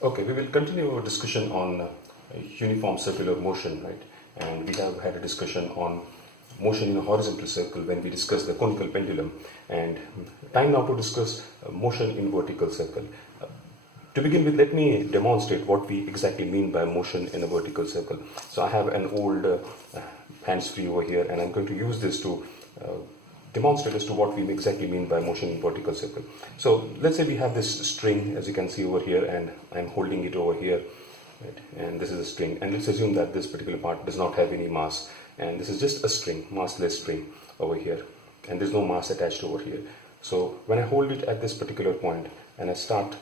Okay, we will continue our discussion on uniform circular motion, right? And we have had a discussion on motion in a horizontal circle when we discussed the conical pendulum. And time now to discuss motion in vertical circle. To begin with, let me demonstrate what we exactly mean by motion in a vertical circle. So I have an old hands-free over here, and I'm going to use this to demonstrate as to what we exactly mean by motion in vertical circle. So let's say we have this string, as you can see over here, and I'm holding it over here, right? And this is a string, and let's assume that this particular part does not have any mass, and this is just a string, massless string over here, and there's no mass attached over here. So when I hold it at this particular point and I start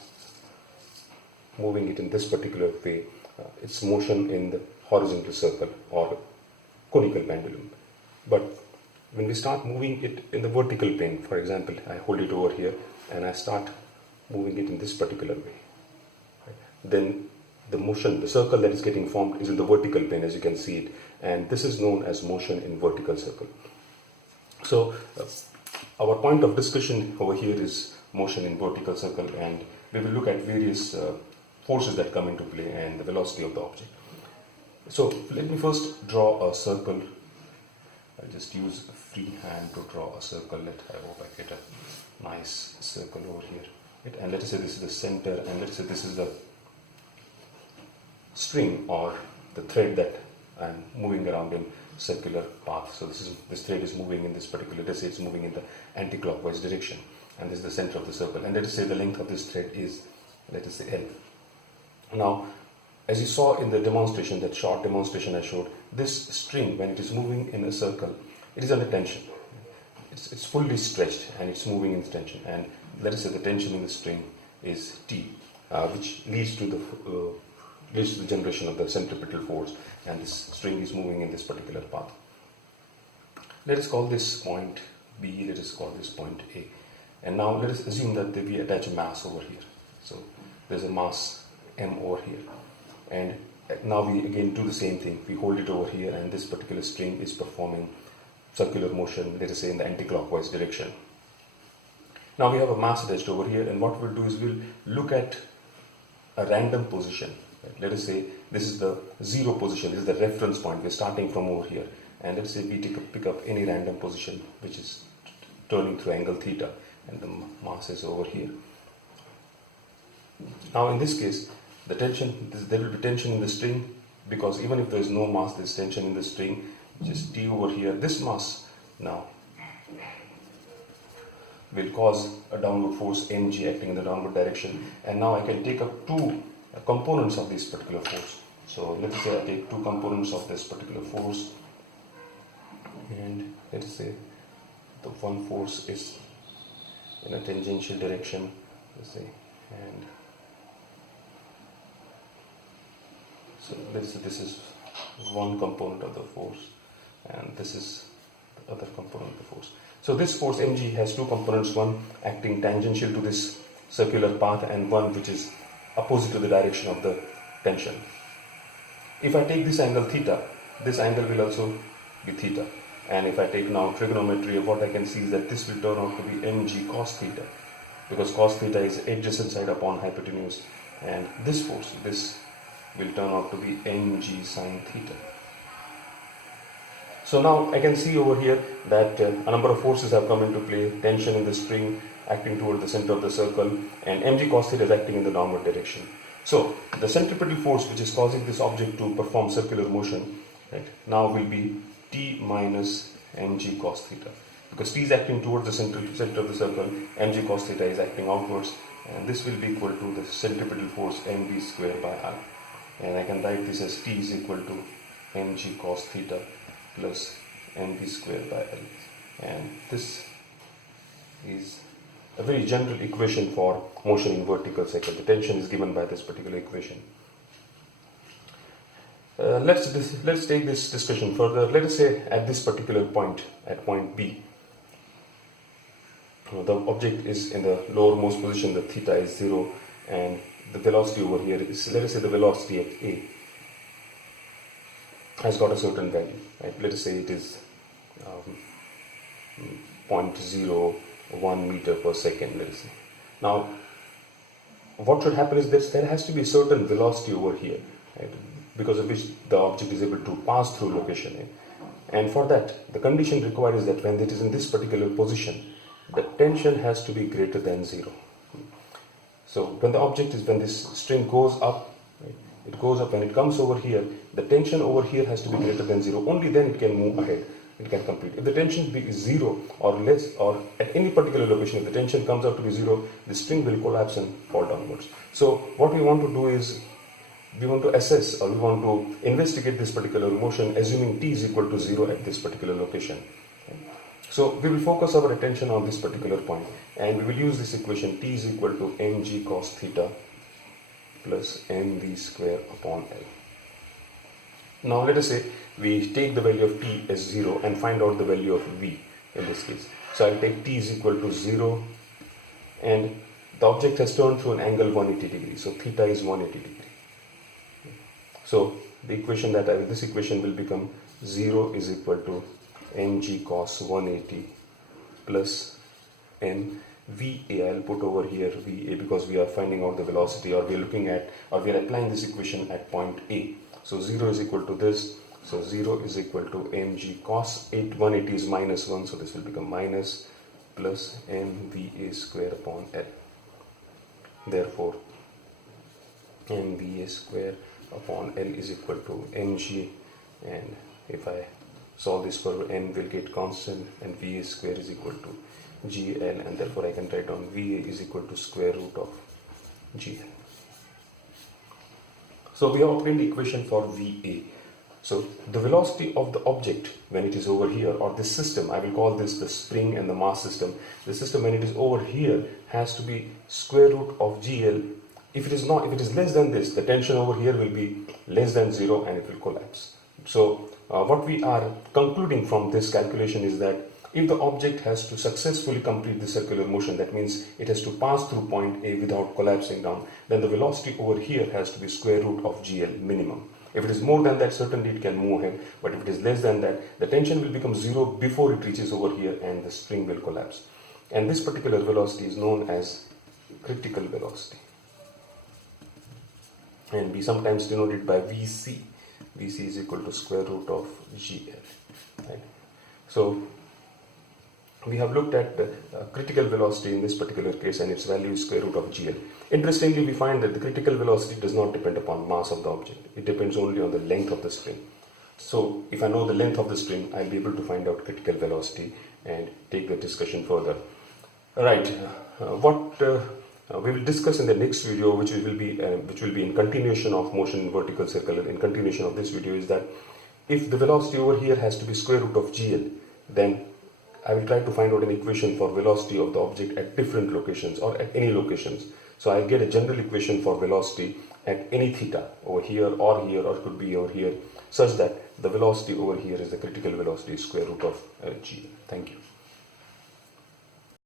moving it in this particular way, it's motion in the horizontal circle or conical pendulum. But when we start moving it in the vertical plane, for example, I hold it over here and I start moving it in this particular way, right? Then the motion, the circle that is getting formed is in the vertical plane, as you can see it, and this is known as motion in vertical circle. So our point of discussion over here is motion in vertical circle, and we will look at various forces that come into play and the velocity of the object. So let me first draw a circle. I'll just use a free hand to draw a circle. I hope I get a nice circle over here. Right? And let us say this is the center, and let's say this is the string or the thread that I'm moving around in circular path. So this thread is moving in this particular, let's say it's moving in the anti-clockwise direction, and this is the center of the circle. And let us say the length of this thread is, let us say, L. Now, as you saw in the demonstration, that short demonstration I showed, this string, when it is moving in a circle, it is under tension. It's fully stretched and it's moving in tension. And let us say the tension in the string is T, which leads to the generation of the centripetal force. And this string is moving in this particular path. Let us call this point B. Let us call this point A. And now let us assume that we attach a mass over here. So there's a mass M over here. And now we again do the same thing. We hold it over here, and this particular string is performing circular motion, let us say in the anti-clockwise direction. Now we have a mass attached over here, and what we'll do is we'll look at a random position. Right? Let us say this is the zero position, this is the reference point. We're starting from over here, and let's say we pick up any random position which is turning through angle theta, and the mass is over here. Now in this case, the tension, there will be tension in the string, because even if there is no mass, there is tension in the string, which is T over here. This mass now will cause a downward force mg acting in the downward direction, and now I can take up two components of this particular force. So let us say I take two components of this particular force, and let us say the one force is in a tangential direction, let's say, and so let's say this is one component of the force, and this is the other component of the force. So this force mg has two components, one acting tangential to this circular path and one which is opposite to the direction of the tension. If I take this angle theta, this angle will also be theta. And if I take now trigonometry, what I can see is that this will turn out to be mg cos theta, because cos theta is adjacent side upon hypotenuse, and this force, this will turn out to be mg sine theta. So now I can see over here that a number of forces have come into play. Tension in the string acting toward the center of the circle, and mg cos theta is acting in the downward direction. So the centripetal force which is causing this object to perform circular motion, right, now will be T minus mg cos theta, because T is acting towards the center of the circle, mg cos theta is acting outwards, and this will be equal to the centripetal force mv square by I. And I can write this as T is equal to mg cos theta plus mv square by L. And this is a very general equation for motion in vertical circle. The tension is given by this particular equation. Let's take this discussion further. Let us say at this particular point, at point B, the object is in the lowermost position, the theta is 0, and the velocity over here is, let us say the velocity at A has got a certain value, right? Let us say it is 0.01 meter per second, let us say. Now what should happen is that there has to be a certain velocity over here, right, because of which the object is able to pass through location A. And for that, the condition required is that when it is in this particular position, the tension has to be greater than 0. So when this string goes up, right, it goes up, when it comes over here, the tension over here has to be greater than 0. Only then it can move ahead, it can complete. If the tension is 0 or less, or at any particular location, if the tension comes out to be 0, the string will collapse and fall downwards. So what we want to do is, we want to assess, or we want to investigate this particular motion assuming t is equal to 0 at this particular location. So we will focus our attention on this particular point, and we will use this equation t is equal to mg cos theta plus mv square upon L. Now let us say we take the value of t as 0 and find out the value of v in this case. So I will take t is equal to 0, and the object has turned through an angle 180 degrees, so theta is 180 degree. So the equation this equation will become 0 is equal to mg cos 180 plus m VA. I'll put over here VA because we are finding out the velocity, or we are looking at, or we are applying this equation at point A. So 0 is equal to this. So 0 is equal to mg cos 180 is minus 1, so this will become minus plus mVA square upon L. Therefore, mVA square upon L is equal to mg, and if I solve this for n, will get constant, and VA square is equal to GL, and therefore I can write down VA is equal to square root of GL. So we have obtained the equation for VA. So the velocity of the object when it is over here, or this system, I will call this the spring and the mass system. The system when it is over here has to be square root of GL. If it is less than this, the tension over here will be less than 0 and it will collapse. So what we are concluding from this calculation is that if the object has to successfully complete the circular motion, that means it has to pass through point A without collapsing down, then the velocity over here has to be square root of GL minimum. If it is more than that, certainly it can move ahead, but if it is less than that, the tension will become 0 before it reaches over here and the spring will collapse. And this particular velocity is known as critical velocity, and we sometimes denote it by VC. VC is equal to square root of GL. Right? So we have looked at the critical velocity in this particular case, and its value is square root of GL. Interestingly, we find that the critical velocity does not depend upon mass of the object. It depends only on the length of the string. So if I know the length of the string, I'll be able to find out critical velocity and take the discussion further. Alright, what we will discuss in the next video, which will be in continuation of motion in vertical circle, in continuation of this video, is that if the velocity over here has to be square root of GL, then I will try to find out an equation for velocity of the object at different locations or at any locations. So I'll get a general equation for velocity at any theta, over here, or it could be over here, such that the velocity over here is the critical velocity square root of GL. Thank you.